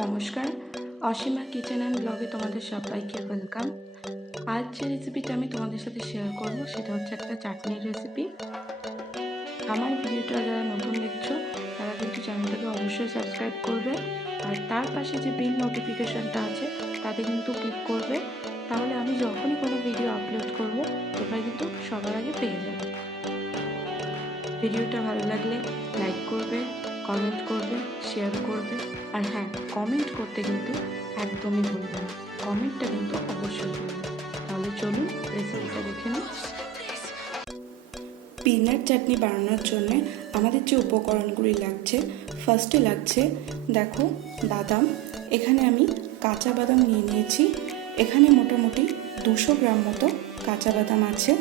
নমস্কার, Asima kitchen and ব্লগে তোমাদের সবাইকে ওয়েলকাম। আজ যে রেসিপিটা আমি তোমাদের সাথে শেয়ার করব সেটা হচ্ছে একটা চাটনির রেসিপি। আমার ভিডিওটা যারা নতুন দেখছো তারা কিন্তু চ্যানেলটাকে অবশ্যই সাবস্ক্রাইব করবে, আর তার পাশে যে বেল নোটিফিকেশানটা আছে তাতে কিন্তু ক্লিক করবে, তাহলে আমি যখনই কোনো ভিডিও আপলোড করব তোমরা কিন্তু সবার আগে পেয়ে যাবে। ভিডিওটা ভালো লাগলে লাইক করবে, কমেন্ট করবে, শেয়ার করবে, আর হ্যাঁ, কমেন্ট করতে কিন্তু একদমই ভুলবে না। কমেন্টটা কিন্তু অবশ্যই করবে। তাহলে চলুন রেসিপিটা দেখে নিই। পিনাট চাটনি বানানোর জন্য আমাদের যে উপকরণগুলি লাগছে, ফার্স্টে লাগছে দেখো বাদাম। এখানে আমি কাঁচা বাদাম নিয়ে নিয়েছি। এখানে মোটামুটি 200 গ্রাম মতো কাঁচা বাদাম আছে।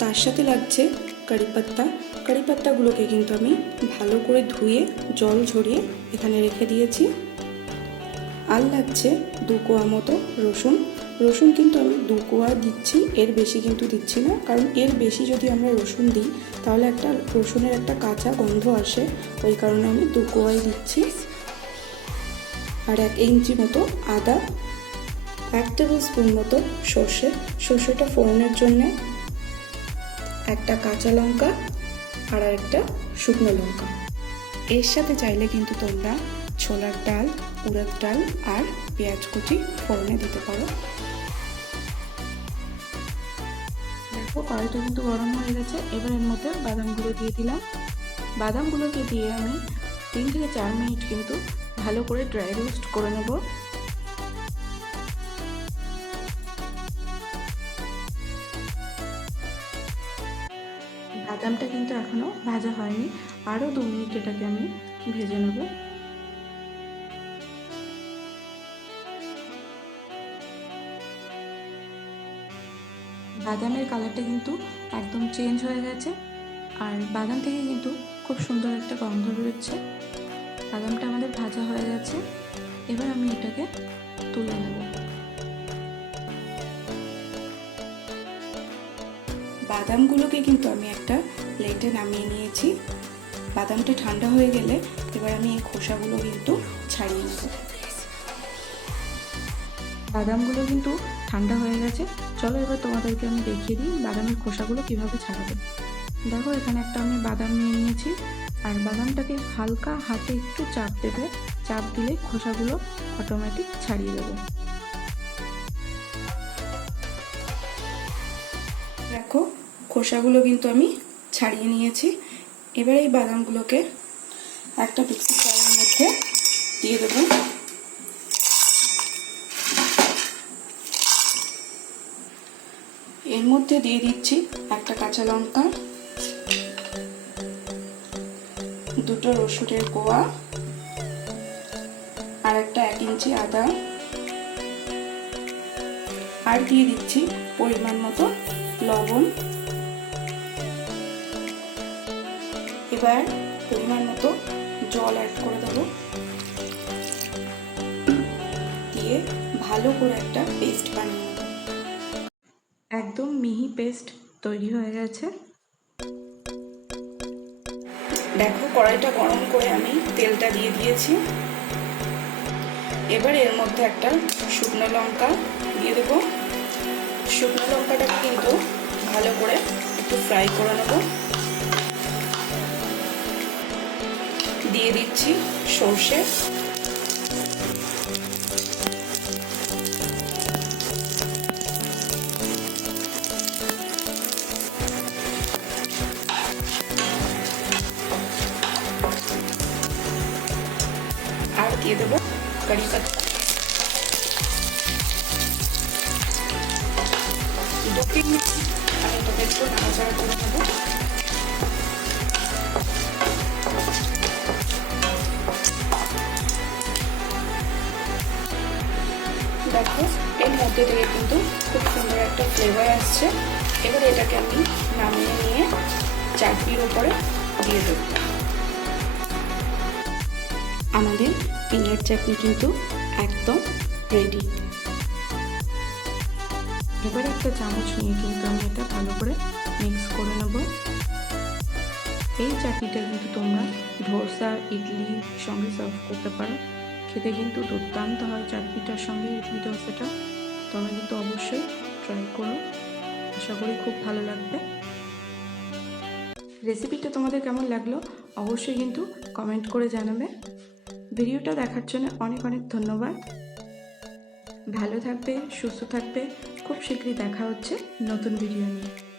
তার সাথে লাগছে কারি পাত্তা। কারি পাত্তাগুলোকে কিন্তু আমি ভালো করে ধুয়ে জল ঝরিয়ে এখানে রেখে দিয়েছি। আর লাগছে 2 কোয়া মতো রসুন। রসুন কিন্তু আমি 2 কোয়া দিচ্ছি, এর বেশি কিন্তু দিচ্ছি না, কারণ এর বেশি যদি আমরা রসুন দিই তাহলে একটা রসুনের একটা কাঁচা গন্ধ আসে, ওই কারণে আমি 2 কোয়াই দিচ্ছি। আর 1 ইঞ্চি মতো আদা, 1 টেবিল স্পুন মতো সর্ষে, সর্ষেটা ফোড়নের জন্যে, একটা কাঁচা লঙ্কা আর একটা শুকনো লঙ্কা। এর সাথে চাইলে কিন্তু তোমরা ছোলার ডাল, উড়দ ডাল আর পেঁয়াজ কুচি ফোড়নে দিতে পারো। দেখো কড়াইটা কিন্তু গরম হয়ে গেছে। এবার এর মধ্যে বাদামগুলো দিয়ে দিলাম। বাদামগুলোকে দিয়ে আমি 3 থেকে 4 মিনিট কিন্তু ভালো করে ড্রাই রোস্ট করে নেব। বাদামটা কিন্তু এখনো ভাজা হয়নি, আরও 2 মিনিট এটাকে আমি ভেজে নেব। বাদামের কালারটা কিন্তু একদম চেঞ্জ হয়ে গেছে, আর বাদাম থেকে কিন্তু খুব সুন্দর একটা গন্ধ বেরোচ্ছে। বাদামটা আমাদের ভাজা হয়ে গেছে। এবার আমি এটাকে তুলে নেব। বাদামগুলোকে কিন্তু আমি একটা প্লেটে নামিয়ে নিয়েছি। বাদামটা ঠান্ডা হয়ে গেলে এবার আমি এই খোসাগুলো কিন্তু ছাড়িয়ে নেব। বাদামগুলো কিন্তু ঠান্ডা হয়ে গেছে। চলো এবার তোমাদেরকে আমি দেখিয়ে দিই বাদামের খোসাগুলো কিভাবে ছাড়াবে। দেখো এখানে একটা আমি বাদাম নিয়ে নিয়েছি, আর বাদামটাকে হালকা হাতে একটু চাপ দেবে, চাপ দিলে খোসাগুলো অটোমেটিক ছাড়িয়ে দেবে। দেখো খোসাগুলো কিন্তু আমি ছাড়িয়ে নিয়েছি। এবার এই বাদামগুলোকে একটা মিক্সির জারের মধ্যে দিয়ে দেবো। এর মধ্যে দিয়ে দিচ্ছি একটা কাঁচা লঙ্কা, 2টো রসুনের কোয়া, আর একটা 1 ইঞ্চি আদা, আর দিয়ে দিচ্ছি পরিমাণ মতো লবণ। এবার পরিমাণ মতো জল অ্যাড করে দেবো, দিয়ে ভালো করে একটা পেস্ট বানিয়ে নেব। একদম মিহি পেস্ট তৈরি হয়ে গেছে। দেখো কড়াইটা গরম করে আমি তেলটা দিয়ে দিয়েছি। এবার এর মধ্যে একটা শুকনো লঙ্কা দিয়ে দেবো। শুকনো লঙ্কাটাকে কিন্তু ভালো করে একটু ফ্রাই করে নেব। দিয়ে দিচ্ছি সর্ষে, আর দিয়ে দেবো কারি পাত্তা। 2-3 মিনিট আমি এটাকে একটু নাড়াচাড়া করে নেব। দেখো এর মধ্যে থেকে কিন্তু খুব সুন্দর একটা ফ্লেভার আসছে। এবার এটাকে আমি নামিয়ে নিয়ে চাটনির উপরে দিয়ে দেব। আমাদের পিনাট চাটনি কিন্তু একদম রেডি। এবার একটা চামচ নিয়ে কিন্তু আমি এটা ভালো করে মিক্স করে নেব। এই চাটনিটা কিন্তু তোমরা ধোসা ইডলি সঙ্গে সার্ভ করতে পারো। খেতে কিন্তু দুর্দান্ত হয় চাটনিটার সঙ্গে ইডলি ধোসাটা। তোমরা কিন্তু অবশ্যই ট্রাই করো, আশা করি খুব ভালো লাগবে। রেসিপিটা তোমাদের কেমন লাগলো অবশ্যই কিন্তু কমেন্ট করে জানাবে। ভিডিওটা দেখার জন্য অনেক অনেক ধন্যবাদ। ভালো থাকবে, সুস্থ থাকবে। খুব শীঘ্রই দেখা হচ্ছে নতুন ভিডিও নিয়ে।